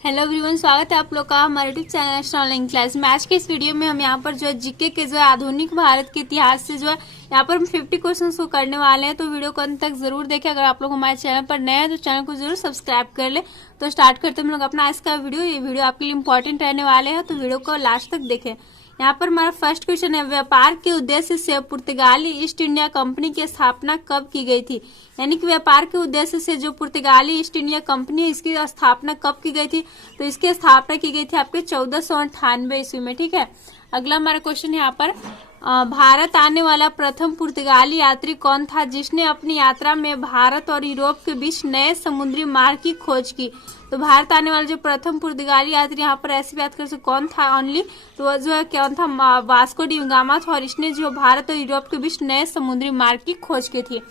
Hello everyone, स्वागत है आप लोग का हमारे YouTube channel national online class में। आज के इस वीडियो में हम यहाँ पर जो है जीके के जो है आधुनिक भारत के इतिहास से जो है यहाँ पर हम 50 क्वेश्चंस को करने वाले हैं। तो वीडियो को अंत तक जरूर देखें। अगर आप लोग हमारे चैनल पर नए हैं तो चैनल को जरूर सब्सक्राइब कर ले। तो स्टार्ट करते हैं हम लोग अपना आज का वीडियो। ये वीडियो आपके लिए इंपॉर्टेंट रहने वाले हैं, तो वीडियो को लास्ट तक देखें। यहाँ पर हमारा फर्स्ट क्वेश्चन है, व्यापार के उद्देश्य से पुर्तगाली ईस्ट इंडिया कंपनी की स्थापना कब की गई थी। यानी कि व्यापार के उद्देश्य से जो पुर्तगाली ईस्ट इंडिया कंपनी है, इसकी स्थापना कब की गई थी। तो इसकी स्थापना की गई थी आपके 1498 ईस्वी में। ठीक है, अगला हमारा क्वेश्चन यहाँ पर, भारत आने वाला प्रथम पुर्तगाली यात्री कौन था जिसने अपनी यात्रा में भारत और यूरोप के बीच नए समुद्री मार्ग की खोज की। तो भारत आने वाला जो प्रथम पुर्तगाली यात्री यहाँ पर ऐसे बात कर सकते कौन था ओनली, तो वह जो है कौन था, वास्को डी गामा था, और इसने जो भारत और यूरोप के बीच नए समुद्री मार्ग की खोज की थी।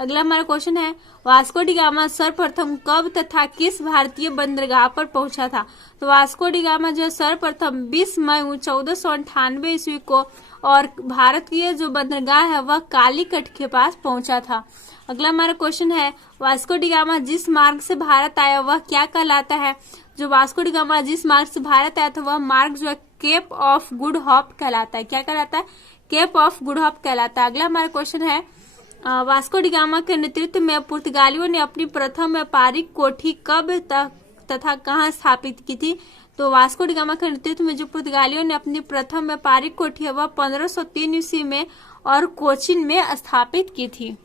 अगला हमारा क्वेश्चन है, वास्को डी गामा सर्वप्रथम कब तथा किस भारतीय बंदरगाह पर पहुंचा था। तो वास्को डी गामा जो सर्वप्रथम 20 मई 1498 ईस्वी को और भारत की जो बंदरगाह है वह कालीकट के पास पहुंचा था। अगला हमारा क्वेश्चन है, वास्को डी गामा जिस मार्ग से भारत आया वह क्या कहलाता है। जो वास्को डी गामा जिस मार्ग से भारत आया था वह मार्ग जो है केप ऑफ गुड होप कहलाता है। क्या कहलाता है? केप ऑफ गुड होप कहलाता है। अगला हमारा क्वेश्चन है, वास्को डी गामा के नेतृत्व में पुर्तगालियों ने अपनी प्रथम व्यापारिक कोठी कब तथा कहां स्थापित की थी। तो वास्को डी गामा के नेतृत्व में जो पुर्तगालियों ने अपनी प्रथम व्यापारिक कोठी है वह 1503 ईस्वी में और कोचिन में स्थापित की थी।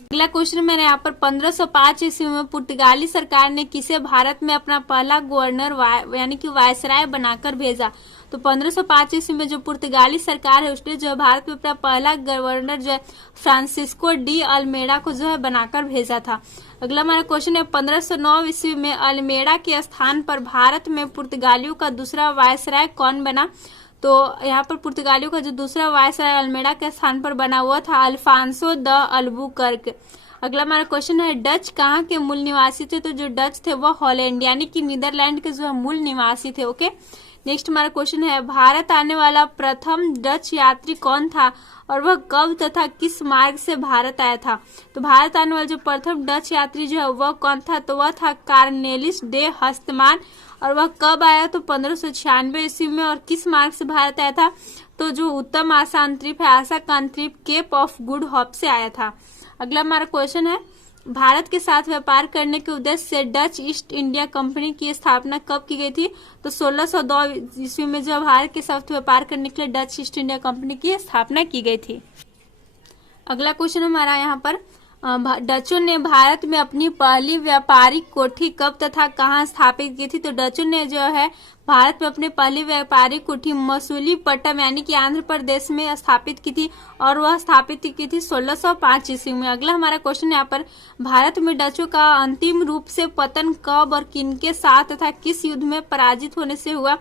अगला क्वेश्चन मैंने यहाँ पर 1505 ईस्वी में पुर्तगाली सरकार ने किसे भारत में अपना पहला गवर्नर यानी कि वायसराय बनाकर भेजा। तो 1505 ईस्वी में जो पुर्तगाली सरकार है उसने जो भारत में अपना पहला गवर्नर जो है फ्रांसिस्को डी अल्मेडा को जो है बनाकर भेजा था। अगला हमारा क्वेश्चन है, 1509 ईस्वी में अल्मेडा के स्थान पर भारत में पुर्तगालियों का दूसरा वायसराय कौन बना। तो यहाँ पर पुर्तगालियों का जो दूसरा वायसराय अल्मेडा के स्थान पर बना हुआ था अल्फांसो द अल्बुकर्क। अगला हमारा क्वेश्चन है, डच कहाँ के मूल निवासी थे। तो जो डच थे वह हॉलैंड यानी कि नीदरलैंड के जो मूल निवासी थे। ओके, नेक्स्ट हमारा क्वेश्चन है, भारत आने वाला प्रथम डच यात्री कौन था और वह कब तथा किस मार्ग से भारत आया था। तो भारत आने वाला जो प्रथम डच यात्री जो है वह कौन था, तो वह था कार्नेलिस डे हस्तमान, और वह कब आया तो 1596 ईस्वी में, और किस मार्ग से भारत आया था। तो जो उत्तम आशा अंतरिप है, आशा का अंतरिप केप ऑफ गुड होप से आया था। अगला हमारा क्वेश्चन है, भारत के साथ व्यापार करने के उद्देश्य से डच ईस्ट इंडिया कंपनी की स्थापना कब की गई थी। तो 1602 ईस्वी में जो भारत के साथ व्यापार करने के लिए डच ईस्ट इंडिया कंपनी की स्थापना की गई थी। अगला क्वेश्चन हमारा यहाँ पर, डचों ने भारत में अपनी पहली व्यापारिक कोठी कब तथा कहां स्थापित की थी। तो डचों ने जो है भारत में अपनी पहली व्यापारिक कोठी मसूलीपट्टनम यानी कि आंध्र प्रदेश में स्थापित की थी, और वह स्थापित की थी 1605 ईस्वी में। अगला हमारा क्वेश्चन यहाँ पर, भारत में डचों का अंतिम रूप से पतन कब और किनके साथ तथा किस युद्ध में पराजित होने से हुआ।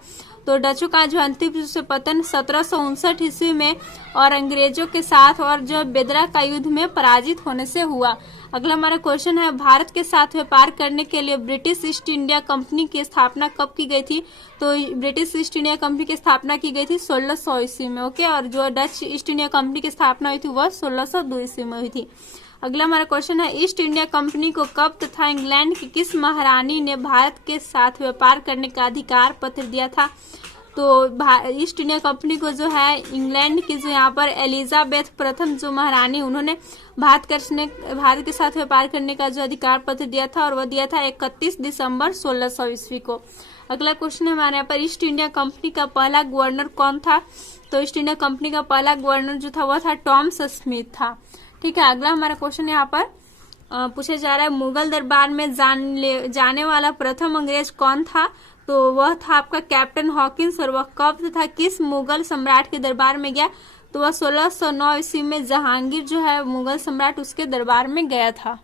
तो डचों का जो अंतिम रूप से पतन 1759 ईस्वी में और अंग्रेजों के साथ और जो बेदरा का युद्ध में पराजित होने से हुआ। अगला हमारा क्वेश्चन है, भारत के साथ व्यापार करने के लिए ब्रिटिश ईस्ट इंडिया कंपनी की स्थापना कब की गई थी। तो ब्रिटिश ईस्ट इंडिया कंपनी की स्थापना की गई थी 1600 ईस्वी में। ओके, और जो डच ईस्ट इंडिया कंपनी की स्थापना हुई थी वह 1602 ईस्वी में हुई थी। अगला हमारा क्वेश्चन है, ईस्ट इंडिया कंपनी को कब तथा इंग्लैंड की किस महारानी ने भारत के साथ व्यापार करने का अधिकार पत्र दिया था। तो ईस्ट इंडिया कंपनी को जो है इंग्लैंड की जो यहाँ पर एलिजाबेथ प्रथम जो महारानी, उन्होंने भारत के साथ व्यापार करने का जो अधिकार पत्र दिया था, और वह दिया था 31 दिसंबर 1600 ईस्वी को। अगला क्वेश्चन हमारे यहाँ पर, ईस्ट इंडिया कंपनी का पहला गवर्नर कौन था। तो ईस्ट इंडिया कंपनी का पहला गवर्नर जो था वह था टॉमस स्मिथ था। ठीक है, अगला हमारा क्वेश्चन यहाँ पर पूछा जा रहा है, मुगल दरबार में जाने वाला प्रथम अंग्रेज कौन था। तो वह था आपका कैप्टन हॉकिंस, और वह कब तथा किस मुगल सम्राट के दरबार में गया। तो वह 1609 ईस्वी में जहांगीर जो है मुगल सम्राट उसके दरबार में गया था।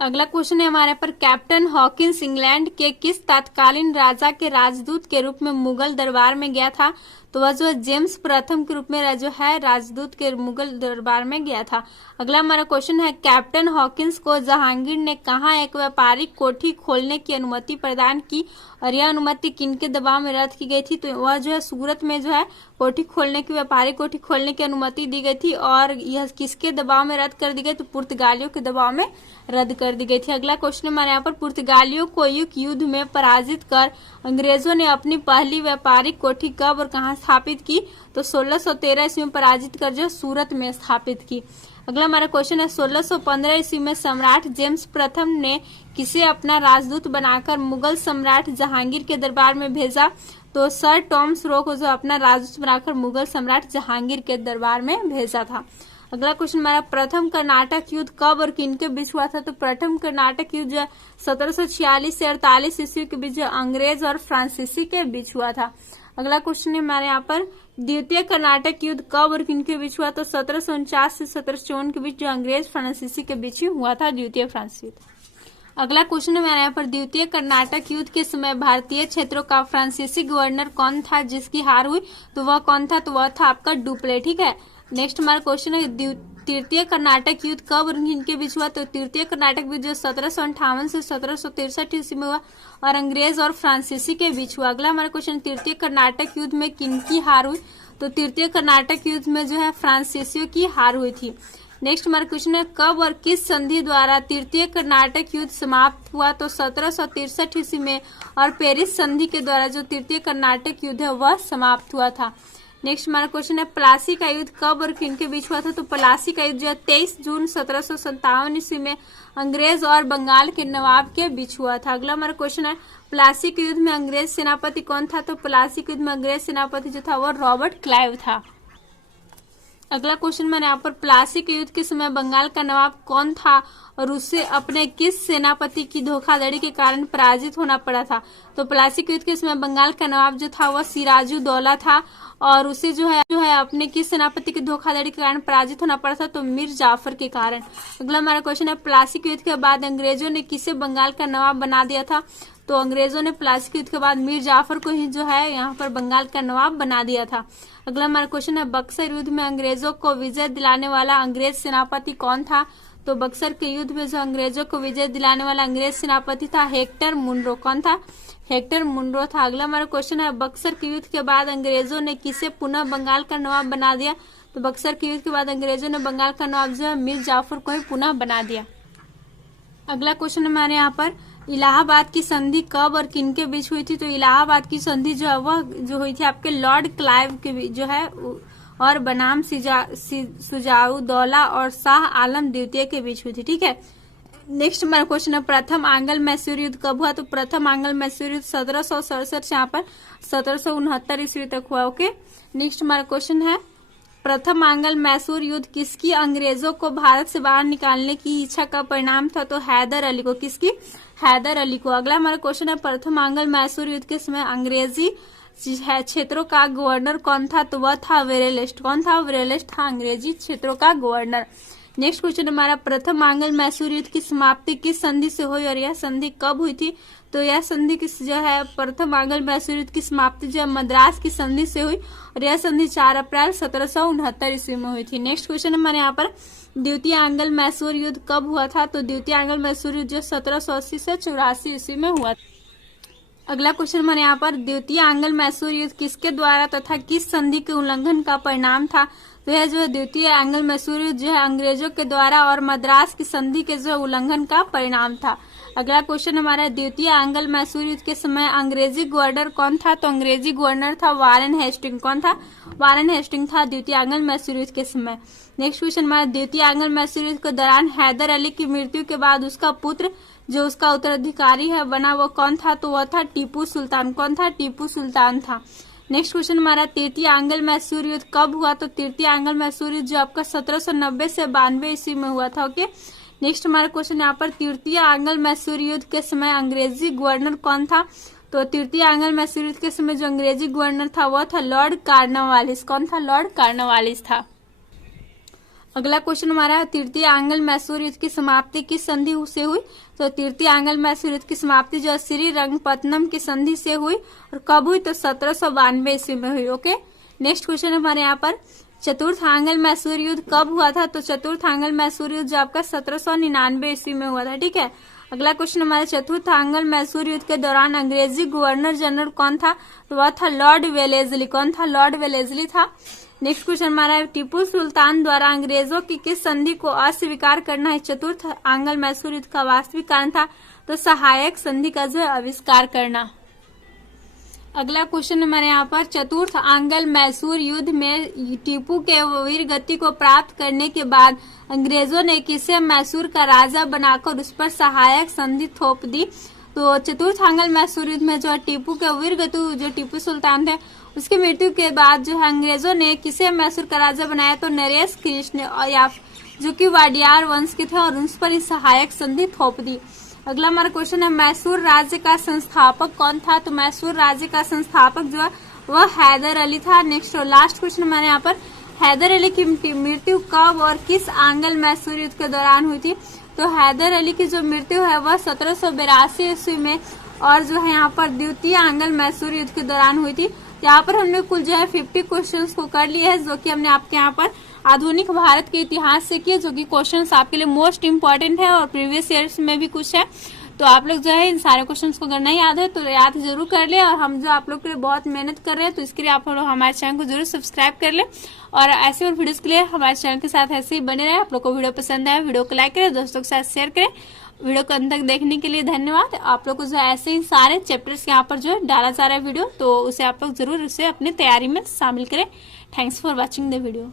अगला क्वेश्चन है हमारे पर, कैप्टन हॉकिंस इंग्लैंड के किस तत्कालीन राजा के राजदूत के रूप में मुगल दरबार में गया था। तो वह जो है जेम्स प्रथम के रूप में जो है राजदूत के मुगल दरबार में गया था। अगला हमारा क्वेश्चन है, कैप्टन हॉकिंस को जहांगीर ने कहाँ एक व्यापारिक कोठी खोलने की अनुमति प्रदान की और यह अनुमति किनके दबाव में रद्द की गई थी? तो वह जो है सूरत में जो है कोठी खोलने की, व्यापारिक कोठी खोलने की अनुमति दी गई थी और यह किसके दबाव में रद्द कर दी गई? तो पुर्तगालियों के दबाव में रद्द कर दी गई थी। अगला क्वेश्चन हमारे यहाँ पर, पुर्तगालियों को युद्ध में पराजित कर अंग्रेजों ने अपनी पहली व्यापारिक कोठी कब और कहाँ स्थापित की? तो 1613 ईस्वी में पराजित कर जो सूरत में स्थापित की। अगला हमारा क्वेश्चन है, 1615 ईस्वी में सम्राट जेम्स प्रथम ने किसे अपना राजदूत बनाकर मुगल सम्राट जहांगीर के दरबार में भेजा? तो सर टॉमस रो को जो अपना राजदूत बनाकर मुगल सम्राट जहांगीर के दरबार में भेजा था। अगला क्वेश्चन हमारा, प्रथम कर्नाटक युद्ध कब और किनके बीच हुआ था? तो प्रथम कर्नाटक युद्ध 1746 से 48 ईस्वी के बीच अंग्रेज और फ्रांसीसी के बीच हुआ था। अगला क्वेश्चन है हमारे यहाँ पर, द्वितीय कर्नाटक युद्ध कब और किनके बीच हुआ? तो 1749 से 1754 के बीच जो अंग्रेज फ्रांसीसी के बीच ही हुआ था द्वितीय फ्रांसीसी। अगला क्वेश्चन है हमारे यहाँ पर, द्वितीय कर्नाटक युद्ध के समय भारतीय क्षेत्रों का फ्रांसीसी गवर्नर कौन था जिसकी हार हुई? तो वह कौन था? तो वह था आपका डुप्ले। ठीक है, नेक्स्ट हमारा क्वेश्चन है, तृतीय कर्नाटक युद्ध कब और किनके बीच हुआ? तो तृतीय कर्नाटक युद्ध 1758 से 1763 ईस्वी में हुआ और अंग्रेज और फ्रांसीसी के बीच हुआ। अगला हमारा क्वेश्चन, तृतीय कर्नाटक युद्ध में किनकी हार हुई? तो तृतीय कर्नाटक युद्ध में जो है फ्रांसीसियों की हार हुई थी। नेक्स्ट हमारा क्वेश्चन है, कब और किस संधि द्वारा तृतीय कर्नाटक युद्ध समाप्त हुआ? तो 1763 ईस्वी में और पेरिस संधि के द्वारा जो तृतीय कर्नाटक युद्ध है वह समाप्त हुआ था। नेक्स्ट हमारा क्वेश्चन है, प्लासी का युद्ध कब और किनके बीच हुआ था? तो प्लासी का युद्ध जो 23 जून 1757 ईस्वी में अंग्रेज और बंगाल के नवाब के बीच हुआ था। अगला हमारा क्वेश्चन है, प्लासी के युद्ध में अंग्रेज सेनापति कौन था? तो प्लासी के युद्ध में अंग्रेज सेनापति जो था वो रॉबर्ट क्लाइव था। अगला क्वेश्चन मैंने यहाँ पर, प्लासी के युद्ध के समय बंगाल का नवाब कौन था और उसे अपने किस सेनापति की धोखाधड़ी के कारण पराजित होना पड़ा था? तो प्लासी के युद्ध के समय बंगाल का नवाब जो था वह सिराजुद्दौला था और उसे जो है अपने किस सेनापति की धोखाधड़ी के कारण पराजित होना पड़ा था? तो मीर जाफर के कारण। अगला हमारा क्वेश्चन है, प्लासी के युद्ध के बाद अंग्रेजों ने किसे बंगाल का नवाब बना दिया था? तो अंग्रेजों ने प्लासी के युद्ध के बाद मीर जाफर को ही जो है यहाँ पर बंगाल का नवाब बना दिया था। अगला हमारा क्वेश्चन है, बक्सर युद्ध में अंग्रेजों को विजय दिलाने वाला अंग्रेज सेनापति कौन था? तो बक्सर के युद्ध में जो अंग्रेजों को विजय दिलाने वाला अंग्रेज सेनापति था हेक्टर मुनरो। कौन था? हेक्टर मुनरो था। अगला हमारा क्वेश्चन है, बक्सर के युद्ध के बाद अंग्रेजों ने किसे पुनः बंगाल का नवाब बना दिया? तो बक्सर के युद्ध के बाद अंग्रेजों ने बंगाल का नवाब जो है मीर जाफर को ही पुनः बना दिया। अगला क्वेश्चन हमारे यहाँ पर, इलाहाबाद की संधि कब और किनके बीच हुई थी? तो इलाहाबाद की संधि जो है वह जो हुई थी आपके लॉर्ड क्लाइव के बीच जो है और बनाम सुजाउद्दौला और शाह आलम द्वितीय के बीच हुई थी। ठीक है, नेक्स्ट हमारा क्वेश्चन है, प्रथम आंग्ल मैसूर युद्ध कब हुआ? तो प्रथम आंग्ल मैसूर युद्ध 1767 से यहाँ पर 1769 ईस्वी तक हुआ। ओके, नेक्स्ट हमारा क्वेश्चन है, प्रथम आंग्ल मैसूर युद्ध किसकी अंग्रेजों को भारत से बाहर निकालने की इच्छा का परिणाम था? तो हैदर अली को। किसकी? हैदर अली को। अगला हमारा क्वेश्चन है, प्रथम आंग्ल मैसूर युद्ध के समय अंग्रेजी क्षेत्रों का गवर्नर कौन था? तो वह था वेरेलिस्ट। कौन था? वेरेलिस्ट था अंग्रेजी क्षेत्रों का गवर्नर। नेक्स्ट क्वेश्चन हमारा, प्रथम आंग्ल मैसूर युद्ध की समाप्ति किस संधि से हुई और यह संधि कब हुई थी? तो यह संधि किस जो है प्रथम आंग्ल मैसूर युद्ध की समाप्ति जो है मद्रास की संधि से हुई और यह संधि 4 अप्रैल 1769 ईस्वी में हुई थी। नेक्स्ट क्वेश्चन हमारे यहाँ पर, द्वितीय आंग्ल मैसूर युद्ध कब हुआ था? तो द्वितीय आंग्ल मैसूर युद्ध जो 1780 से 84 ईस्वी में हुआ। अगला क्वेश्चन हमारे यहाँ पर, द्वितीय आंग्ल मैसूर युद्ध किसके द्वारा तथा किस संधि के उल्लंघन का परिणाम था? तो यह जो है द्वितीय आंग्ल मैसूर युद्ध जो है अंग्रेजों के द्वारा और मद्रास की संधि के जो उल्लंघन का परिणाम था। अगला क्वेश्चन हमारा, द्वितीय आंग्ल मैसूर युद्ध के समय अंग्रेजी गवर्नर कौन था? तो अंग्रेजी गवर्नर था वारेन हेस्टिंग। कौन था? वारेन हेस्टिंग था द्वितीय आंग्ल मैसूर युद्ध के समय। नेक्स्ट क्वेश्चन हमारा, द्वितीय आंग्ल मैसूर युद्ध के दौरान हैदर अली की मृत्यु के बाद उसका पुत्र जो उसका उत्तराधिकारी है बना वो कौन था? तो वह था टीपू सुल्तान। कौन था? टीपू सुल्तान था। नेक्स्ट क्वेश्चन हमारा, तृतीय आंग्ल मैसूर युद्ध कब हुआ? तो तृतीय आंग्ल मैसूर युद्ध जो आपका 1790 से 92 ईस्वी में हुआ था। ओके, नेक्स्ट हमारा क्वेश्चन यहाँ पर, तृतीय आंग्ल मैसूर युद्ध के समय अंग्रेजी गवर्नर कौन था? तो तृतीय आंग्ल मैसूर युद्ध के समय जो अंग्रेजी गवर्नर था वह था लॉर्ड कार्नवालिस। कौन था? लॉर्ड कार्नवालिस था। अगला क्वेश्चन हमारा, तृतीय आंग्ल मैसूर युद्ध की समाप्ति किस संधि से हुई? तो तृतीय आंग्ल मैसूर युद्ध की समाप्ति जो श्रीरंगपत्तनम की संधि से हुई और कब हुई? तो 1792 ईस्वी में हुई। ओके, नेक्स्ट क्वेश्चन हमारे यहाँ पर चतुर्थ आंग्ल मैसूर युद्ध कब हुआ था? तो चतुर्थ आंग्ल मैसूर युद्ध जो आपका 1799 ईस्वी में हुआ था। ठीक है, अगला क्वेश्चन हमारे चतुर्थ आंग्ल मैसूर युद्ध के दौरान अंग्रेजी गवर्नर जनरल कौन था? तो वह था लॉर्ड वेलेजली। कौन था? लॉर्ड वेलेजली था। नेक्स्ट क्वेश्चन हमारा है टीपू सुल्तान द्वारा अंग्रेजों की किस संधि को अस्वीकार करना है चतुर्थ आंग्ल मैसूर युद्ध का वास्तविक कारण था? तो सहायक संधि का जो आविष्कार करना। अगला क्वेश्चन हमारे यहाँ पर चतुर्थ आंग्ल मैसूर युद्ध में टीपू के वीर गति को प्राप्त करने के बाद अंग्रेजों ने किसे मैसूर का राजा बनाकर उस पर सहायक संधि थोप दी? तो चतुर्थ आंग्ल मैसूर युद्ध में जो टीपू के वीर गति जो टीपू सुल्तान थे उसकी मृत्यु के बाद जो है अंग्रेजों ने किसे मैसूर का राजा बनाया? तो नरेश कृष्ण और या जो कि वाडियार वंश के थे और उस पर सहायक संधि थोप दी। अगला हमारा क्वेश्चन है मैसूर राज्य का संस्थापक कौन था? तो मैसूर राज्य का संस्थापक जो है वह हैदर अली था। नेक्स्ट और लास्ट क्वेश्चन हमारे यहाँ पर हैदर अली की मृत्यु कब और किस आंग्ल मैसूर युद्ध के दौरान हुई थी? तो हैदर अली की जो मृत्यु है वह 1782 ईस्वी में और जो है यहाँ पर द्वितीय आंग्ल मैसूर युद्ध के दौरान हुई थी। यहाँ पर हमने कुल जो है 50 क्वेश्चंस को कर लिए हैं जो कि हमने आपके यहाँ पर आधुनिक भारत के इतिहास से किए, जो कि क्वेश्चंस आपके लिए मोस्ट इम्पोर्टेंट है और प्रीवियस ईयर्स में भी कुछ है। तो आप लोग जो है इन सारे क्वेश्चंस को करना याद है तो याद जरूर कर ले। और हम जो आप लोग के लिए बहुत मेहनत कर रहे हैं तो इसके लिए आप लोग हमारे चैनल को जरूर सब्सक्राइब कर ले और ऐसे और वीडियोस के लिए हमारे चैनल के साथ ऐसे ही बने रहे। आप लोग को वीडियो पसंद आए वीडियो को लाइक करें, दोस्तों के साथ शेयर करें। वीडियो को अंत तक देखने के लिए धन्यवाद। आप लोग को जो ऐसे ही सारे चैप्टर्स यहाँ पर जो डाला जा रहा है वीडियो, तो उसे आप लोग जरूर उसे अपनी तैयारी में शामिल करें। Thanks for watching the video.